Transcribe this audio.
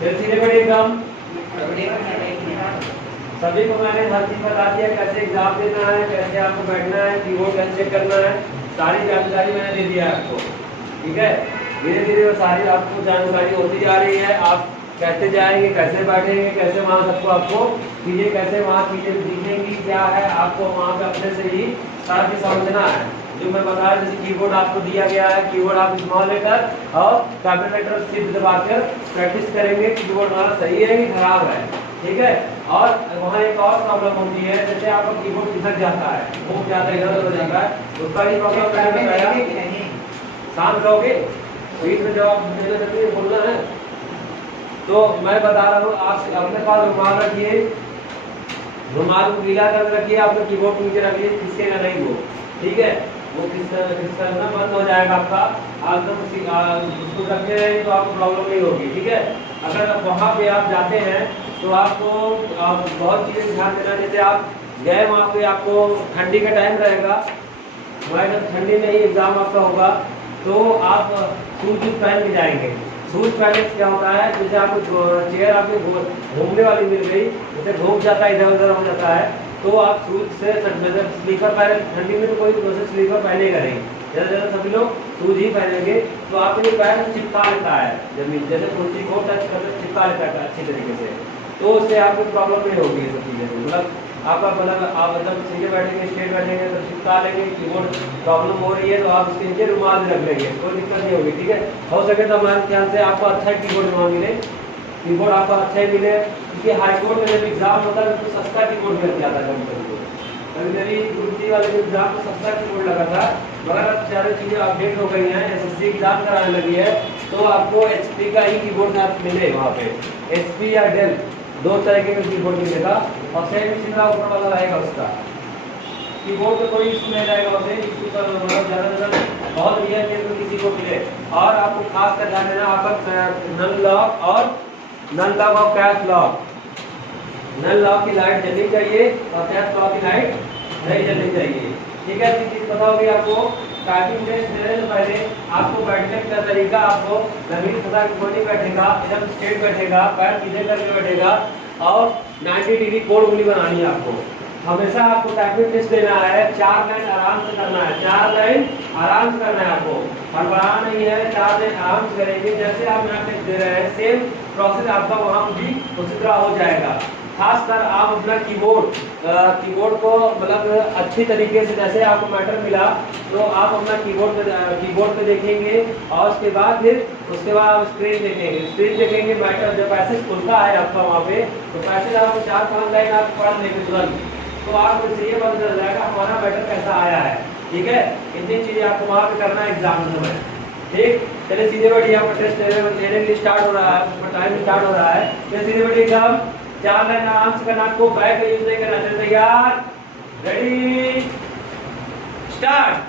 फिर सीधे बढ़िए एकदम। सभी को मैंने हर चीज बता दिया, कैसे एग्जाम देना है, कैसे आपको बैठना है, कीबोर्ड कैसे चेक करना है, सारी जानकारी मैंने दे दिया है आपको। ठीक है, धीरे धीरे वो सारी आपको जानकारी होती जा रही है। आप कैसे जाएंगे, कैसे बैठेंगे, कैसे वहाँ सबको आपको चीजें, कैसे वहाँ चीजें दिखेंगी, क्या है आपको वहाँ पे अपने से ही सारा चीज समझना है। जो मैं बताया, जैसे कीबोर्ड आपको दिया गया है, कीबोर्ड आप स्मॉल लेकर और कैपिटल शिफ्ट दबाकर प्रैक्टिस करेंगे कीबोर्ड हमारा सही है कि खराब है। ठीक है, और वहाँ एक और प्रॉब्लम होती है, जैसे आपका कीबोर्ड खिसक जाता है, घूम जाता है, इधर उधर हो जाता है, उसका भी प्रॉब्लम मैंने बताया। शांत रहोगे, बीच में जवाब देने से बोलना है। तो मैं बता रहा हूँ, आप अपने पास रुमाल रखिए, रुमाल को गीला कर रखिए, आपने कीबोर्ड नीचे रखिए, खिसकेगा नहीं वो। ठीक है, वो खिसकना बंद हो जाएगा आपका। आप उसको रखे रहेंगे तो आपको प्रॉब्लम नहीं होगी। ठीक है, अगर वहाँ पे आप जाते हैं तो आपको बहुत चीज़ें ध्यान देना। जैसे आप गए वहाँ पे, आपको ठंडी का टाइम रहेगा, वहाँ ठंडी में ही एग्जाम आपका होगा, तो आप शूज पहन के जाएंगे। शूज पहनने से क्या होता है, जैसे आपको चेयर आपकी घूमने वाली मिल गई, जैसे घूम जाता है, इधर उधर हो जाता है, तो आप शूज से स्लीपर पहने। ठंडी में तो कोई स्लीपर पहनेगा नहीं, ज़्यादा ज़्यादा सभी लोग शूज ही पहनेंगे, तो आपके पैर चिपका लेता है जमीन, जैसे कुर्सी को टच करके चिपका लेता है अच्छी तरीके से, तो उससे आपको प्रॉब्लम नहीं होगी। ये सब चीज़ें मतलब आपका आप मतलब सीधे बैठेंगे, स्ट्रेट बैठेंगे तो चिपका लेंगे, कीबोर्ड प्रॉब्लम हो रही है तो आप उसके नीचे रुमाल रख लेंगे, कोई दिक्कत नहीं होगी। ठीक है, हो सके तो हमारे ख्याल से आपको अच्छा कीबोर्ड वहाँ मिले, कीबोर्ड आपको अच्छा ही मिले, क्योंकि हाईकोर्ट में जब एग्जाम होता है तो सस्ता कीबोर्ड मिल जाता है। कभी कभी ग्रुप डी वाले एग्जाम में सस्ता कीबोर्ड लगा था, मगर अब सारी चीज़ें अपडेट हो गई हैं, SSC एग्जाम कराने लगी है, तो आपको HP का ही कीबोर्ड मिले वहाँ पे, HP या डेल दो तरह के कीबोर्ड मिलेगा, और सेम इसी का ऊपर वाला रहेगा उसका कीबोर्ड में कोई इशू नहीं रहेगा। उसे इशू का मतलब ज़्यादा बहुत रियल केस में किसी को मिले। और आपको खास कर ध्यान देना, आपका नल लॉक और नल लॉक और कैश लॉक, नल लॉक की लाइट जलनी चाहिए और कैश लॉक की लाइट नहीं जलनी चाहिए। ठीक है, चीज़ पता होगी आपको। टाइपिंग टेस्ट देने से पहले आपको बैठने का तरीका, आपको जमीन सदा नहीं बैठेगा, एकदम स्ट्रेट बैठेगा, पैर सीधे करके बैठेगा, और 90 डिग्री कोण उंगली बनानी है आपको। हमेशा आपको टाइपिंग टेस्ट देना है, 4 लाइन आराम से करना है, 4 लाइन आराम से करना है आपको, हड़बड़ाना नहीं है, 4 लाइन आराम से करेंगे। जैसे आप यहाँ टेस्ट दे रहे हैं, सेम प्रोसेस आपका वहाँ भी उसी तरह हो जाएगा। खासकर आप अपना कीबोर्ड को मतलब अच्छी तरीके से, जैसे आपको मैटर मिला तो आप अपना कीबोर्ड पे देखेंगे, और उसके बाद आप स्क्रीन देखेंगे। मैटर जब पैसेज खुलता है आपका वहाँ पे, तो पैसेज आपको 4-5 लाइन आप पढ़ लेंगे तुरंत, तो आपको इससे ये पता चल जाएगा हमारा मैटर कैसा आया है। ठीक है, इतनी चीज़ें आपको वहाँ पे करना है एग्जाम समय। ठीक, चलिए सीधे बढ़िए, आपका टेस्ट लेने के लिए स्टार्ट हो रहा है, टाइम स्टार्ट हो रहा है। चलिए सीधे बढ़िए एग्जाम, 4 लाइन आराम से करना, आपको बैक का यूज नहीं करना। चलिए तैयार, रेडी, स्टार्ट।